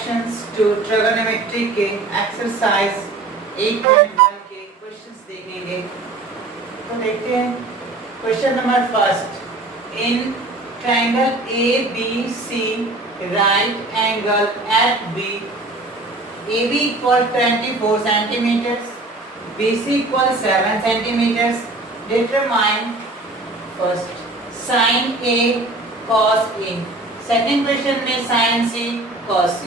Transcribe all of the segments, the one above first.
Introductions to trigonometry के exercise 8.1 के questions देखेंगे। तो देखते हैं question number first. In triangle ABC right angle at B, AB equal 24 centimetres, BC equal 7 centimetres. Determine first sine A cos A, second question में sine C cos C।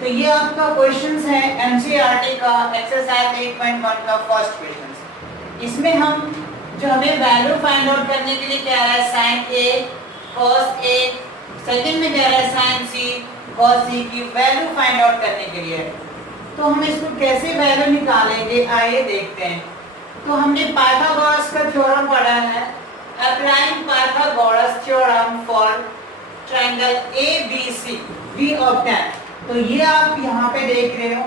तो ये आपका क्वेश्चंस है एनसीईआरटी का एक्सरसाइज 8.1 का first question. इसमें हम जो हमें वैल्यू फाइंड आउट करने के लिए कह रहा है sine A cos A, second में कह रहा है साइन C cos C की वैल्यू फाइंड आउट करने के लिए। तो हम इसको कैसे वैल्यू निकालेंगे आइए देखते हैं। तो हमने पाइथागोरस का थ्योरम पढ़ा है, applying Pythagoras theorem for triangle ABC we obtain. तो ये आप यहाँ पे देख रहे हो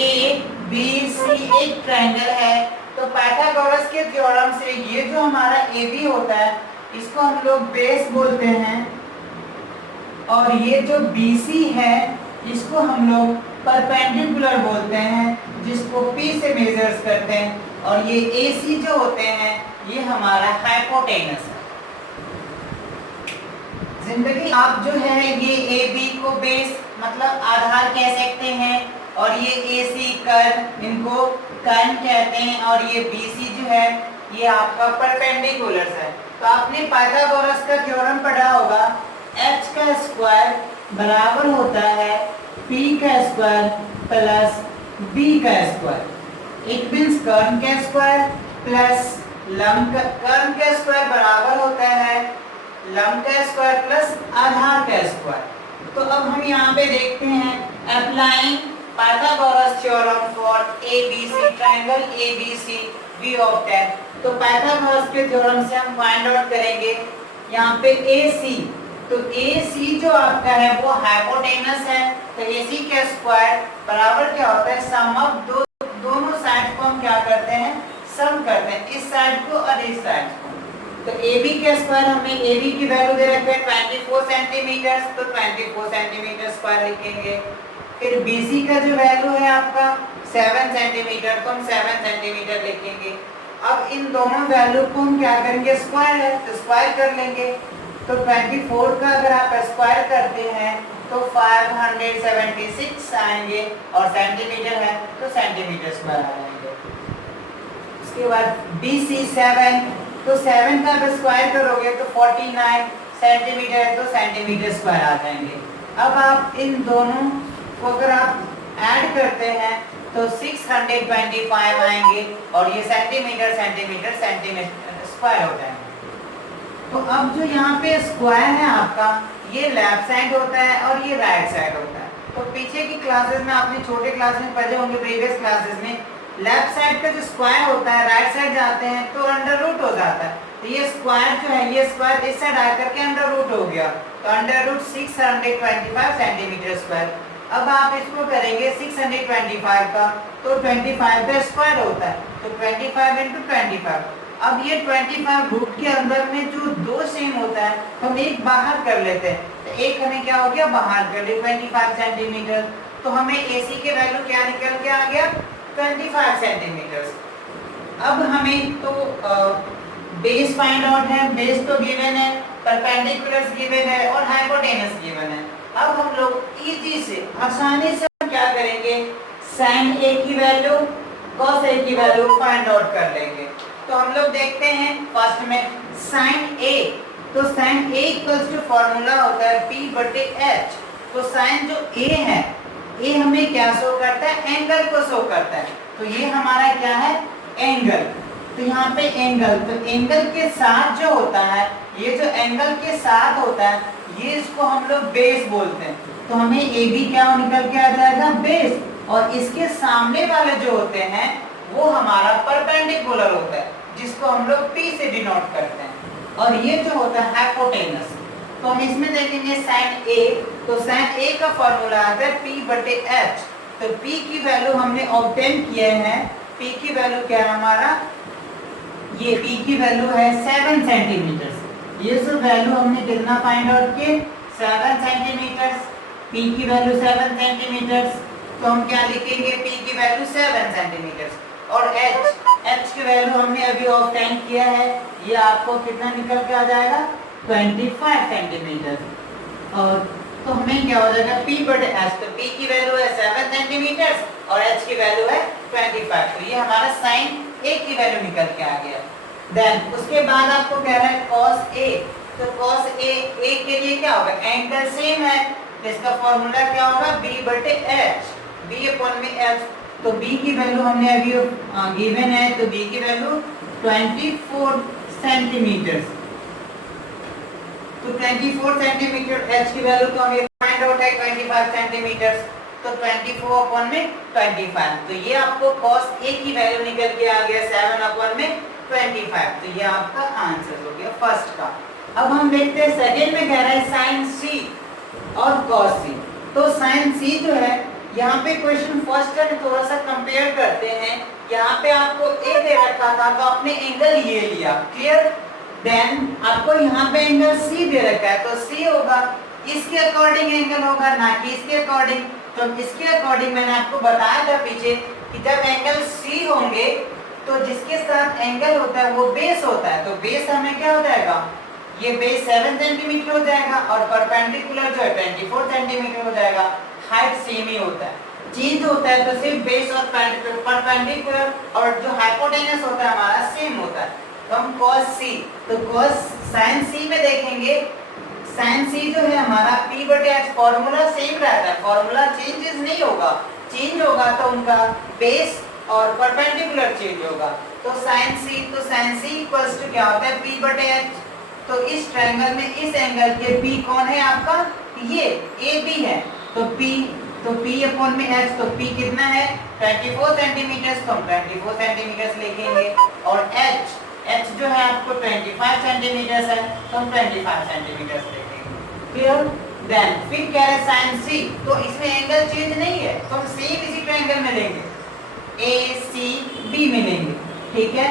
ABC एक ट्रायंगल है। तो पाइथागोरस के थ्योरम से ये जो हमारा AB होता है इसको हम लोग बेस बोलते हैं, और ये जो BC है इसको हम लोग परपेंडिकुलर बोलते हैं, जिसको P से मेजर्स करते हैं, और ये AC जो होते हैं ये हमारा हाइपोटेनस है। जिंदगी आप जो है ये AB को बेस मतलब आधार कह सकते हैं, और ये AC कर्व इनको कर्व कहते हैं, और ये BC जो है ये आपका परपेंडिकुलर है। तो आपने पाइथागोरस का थ्योरम पढ़ा होगा, h का स्क्वायर बराबर होता है p का स्क्वायर प्लस b का स्क्वायर। इट मींस कर्व का स्क्वायर प्लस लंब कर्व का स्क्वायर बराबर होता है लंब का स्क्वायर प्लस आधार का स्क्वायर। तो अब हम यहाँ पे देखते हैं applying Pythagoras theorem for ABC triangle ABC we obtain. तो पाइथागोरस के थ्योरम से हम फाइंड आउट करेंगे यहाँ पे AC। तो AC जो आपका है वो हाइपोटेनस है, तो AC का स्क्वायर बराबर क्या होता है सम ऑफ दोनों साइड को हम क्या करते हैं सम करते हैं, इस साइड को और इस साइड को। तो AB का स्क्वायर हमें AB की वैल्यू दे रखे हैं 24 सेंटीमीटर, तो 24 सेंटीमीटर स्क्वायर लिखेंगे। फिर BC का जो वैल्यू है आपका 7 सेंटीमीटर, तो हम 7 सेंटीमीटर लिखेंगे। अब इन दोनों वैल्यू को हम क्या करेंगे स्क्वायर है तो स्क्वायर कर लेंगे। तो 24 का अगर आप स्क्वायर करते हैं तो 576 आएंगे, और सेंटीमीटर है तो सेंटीमीटर स्क्वायर आ जाएंगे। उसके बाद BC 7, तो 7 का अगर स्क्वायर करोगे तो 49 सेंटीमीटर है तो सेंटीमीटर स्क्वायर आ जाएंगे। अब आप इन दोनों को अगर आप ऐड करते हैं तो 625 आएंगे, और ये सेंटीमीटर सेंटीमीटर सेंटीमीटर स्क्वायर हो जाएंगे। तो अब जो यहाँ पे स्क्वायर है आपका ये लेफ्ट साइड होता है और ये राइट साइड होता है। तो पीछे की क्लासेस में आपने छोटे क्लास में पढ़े होंगे, प्रीवियस क्लासेस में लेफ्ट साइड का जो स्क्वायर होता है राइट साइड जाते हैं तो अंडर रूट हो जाता है। तो ये स्क्वायर जो है ये स्क्वायर इस साइड आकर के अंडर रूट हो गया, तो अंडर रूट 625 सेंटीमीटर स्क्वायर। अब आप इसको करेंगे 625 का, तो 25 का स्क्वायर होता है, तो 25 × 25। अब ये 25 रूट के अंदर में जो दो सेम होता है तो हम एक बाहर कर लेते हैं, तो एक हमें क्या हो गया बाहर कर लिया 25 सेंटीमीटर। तो हमें AC के वैल्यू क्या निकल के आ गया 25 सेंटीमीटर। अब हमें तो बेस फाइंड आउट है, बेस तो गिवन है, परपेंडिकुलर्स गिवन है और हाइपोटेनस गिवन है। अब हम लोग इजी से आसानी से हम क्या करेंगे sin A की वैल्यू cos A की वैल्यू फाइंड आउट कर लेंगे। तो हम लोग देखते हैं फर्स्ट में sin A, तो sin A equals to formula होता है P/H। तो sin जो A है A हमें क्या शो करता है एंगल को शो करता है, तो ये हमारा क्या है एंगल। तो यहाँ पे एंगल, तो एंगल के साथ जो होता है ये जो एंगल के साथ होता है ये इसको हम लोग बेस बोलते हैं। तो हमें AB क्या निकल के आ जाएगा बेस, और इसके सामने वाले जो होते हैं वो हमारा परपेंडिकुलर होता है, जिसको हम लोग P से डिनोट करते हैं, और ये जो होता है हाइपोटेनस। तो हम इसमें देखेंगे sin A, तो sin A का फॉर्मूला आता है P/H। तो P की वैल्यू हमने ऑब्टेन किए हैं, P की वैल्यू क्या है हमारा ये P की वैल्यू है 7 सेंटीमीटर। ये सब वैल्यू हमने कितना फाइंड आउट किए 7 सेंटीमीटर। P की वैल्यू 7 सेंटीमीटर, तो हम क्या लिखेंगे, P की वैल्यू 7 सेंटीमीटर। और H की वैल्यू हमने अभी ऑब्टेन किया है, ये आपको कितना निकल के आ जाएगा, 25 सेंटीमीटर। और तो हमें क्या हो जाएगा, P बटे H, तो P की वैल्यू है 7 सेंटीमीटर और H की वैल्यू है 25, तो ये हमारा साइन A की वैल्यू निकल के आ गया। देन उसके बाद आपको कह रहा है cos A, तो cos A के लिए क्या होगा, एंगल सेम है, तो इसका फॉर्मूला क्या होगा, B बटे H, B अपॉन में H। तो B की वैल्यू हमने अभी गिवन है, तो B की वैल्यू 24 सेंटीमीटर, तो 24 सेंटीमीटर। H की वैल्यू तो हमें फाइंड आउट है 25 सेंटीमीटर, तो 24 अपॉन में 25, तो ये आपको cos A की वैल्यू निकल के आ गया 7 अपॉन में 25, तो ये आपका आंसर हो गया फर्स्ट का। अब हम देखते हैं सेकंड में कह रहा है sin C और cos C। तो sin C जो है, यहाँ पे क्वेश्चन फर्स्ट का थोड़ा सा कंपेयर करते हैं। यहाँ पे आपको A दे रखा था, तो आपने एंगल ये लिया, क्लियर। देन आपको यहाँ पे एंगल C दे रखा है, तो C होगा इसके अकॉर्डिंग एंगल होगा, ना कि इसके अकॉर्डिंग। तो इसके अकॉर्डिंग मैंने आपको बताया था पीछे कि जब एंगल C होंगे तो जिसके साथ एंगल होता है वो बेस होता है, तो बेस हमें क्या हो जाएगा, ये बेस 7 सेंटीमीटर हो जाएगा और परपेंडिकुलर जो है 24 सेंटीमीटर हो जाएगा। हाइट सेम ही होता है, चेंज होता है तो सिर्फ बेस और परपेंडिकुलर और जो हाइपोटेनस होता है हमारा सेम होता है। तो हम cos C, तो cos sin C में देखेंगे, sin C जो है हमारा P बटे H, फॉर्मूला सेम रहता है, फॉर्मूला चेंजेस नहीं होगा, चेंज होगा तो उनका बेस और परपेंडिकुलर चेंज होगा। तो sin C इक्वल्स टू क्या होता है, P बटे H। तो इस ट्रायंगल में इस एंगल के P कौन है आपका, ये AB है, तो P अपॉन में H, तो P कितना है 24 सेंटीमीटर, तो हम 24 सेंटीमीटर लिखेंगे। और H जो है आपको 25 सेंटीमीटर है, तो हम 25 सेंटीमीटर लिखेंगे, क्लियर। देन फिर कह रहे sin C, तो इसमें एंगल चेंज नहीं है, तो हम सेम इसी ट्रायंगल में लेंगे, ACB में लेंगे, ठीक है।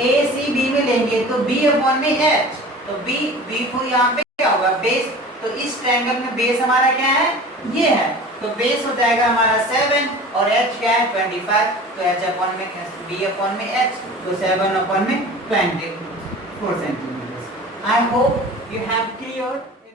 ACB में लेंगे तो B अपॉन में H, तो B को यहाँ पे क्या होगा, बेस, तो इस ट्रायंगल में बेस हमारा क्या है, ये है, तो बेस हो जाएगा हमारा 7 और H क्या है 25, तो H अपॉन में B अपॉन में H, तो 7 अपॉन में 24 centimetre. I hope you have clear